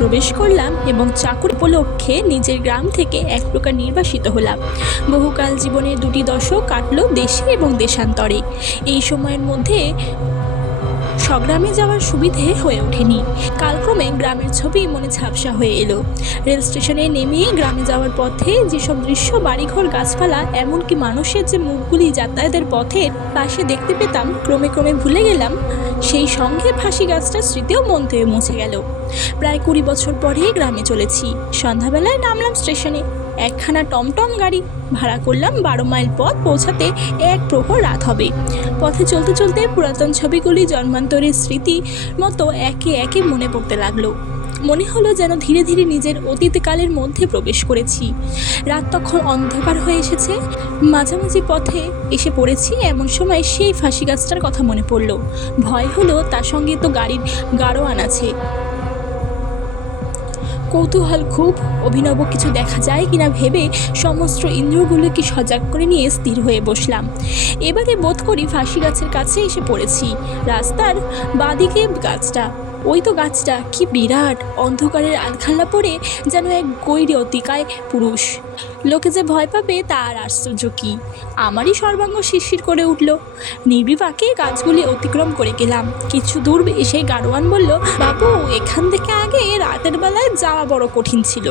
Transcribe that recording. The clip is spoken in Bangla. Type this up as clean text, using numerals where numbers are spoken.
প্রবেশ করলাম এবং চাকর উপলক্ষে নিজের গ্রাম থেকে এক প্রকার নির্বাসিত হলাম। বহুকাল জীবনের 2টি দশক কাটলো দেশে এবং দেশান্তরে। এই সময়ের মধ্যে স্বগ্রামে যাওয়ার সুবিধে হয়ে ওঠেনি। কালক্রমে গ্রামের ছবি মনে ঝাপসা হয়ে এলো। রেল স্টেশনে নেমে গ্রামে যাওয়ার পথে যেসব দৃশ্য, বাড়িঘর, গাছপালা, এমনকি মানুষের যে মুখগুলি যাতায়াতের পথের পাশে দেখতে পেতাম, ক্রমে ক্রমে ভুলে গেলাম। সেই সঙ্গে ফাঁসি গাছটার স্মৃতিও মন থেকে মুছে গেল। প্রায় 20 বছর পরে গ্রামে চলেছি। সন্ধ্যাবেলায় নামলাম স্টেশনে। একখানা টমটম গাড়ি ভাড়া করলাম। 12 মাইল পথ পৌঁছাতে 1 প্রহর রাত হবে। পথে চলতে চলতে পুরাতন ছবিগুলি জন্মান্তরের স্মৃতি মতো একে একে মনে পড়তে লাগলো। মনে হলো যেন ধীরে ধীরে নিজের অতীতকালের মধ্যে প্রবেশ করেছি। রাত তখন অন্ধকার হয়ে এসেছে। মাঝামাঝি পথে এসে পড়েছি। এমন সময় সেই ফাঁসি গাছটার কথা মনে পড়ল। ভয় হলো, তার সঙ্গে তো গাড়ির গাড়োয়ান আছে। কৌতূহল খুব, অভিনব কিছু দেখা যায় কিনা ভেবে সমস্ত ইন্দ্রিয়গুলোকে সজাগ করে নিয়ে স্থির হয়ে বসলাম। এবারে বোধ করি ফাঁসি গাছের কাছে এসে পড়েছি। রাস্তার বাঁদিকে গাছটা, ওই তো গাছটা, কি বিরাট! অন্ধকারের আধখাল্লা পড়ে যেন এক গৈরী অতিকায় পুরুষ। লোকে যে ভয় পাবে তা আর আশ্চর্য কি! আমারই সর্বাঙ্গ শিরশির করে উঠল। নির্বিপাকে গাছগুলি অতিক্রম করে গেলাম। কিছু দূর এসে গাড়োয়ান বলল, বাবু, এখান থেকে আগে রাতের বেলায় যাওয়া বড় কঠিন ছিল।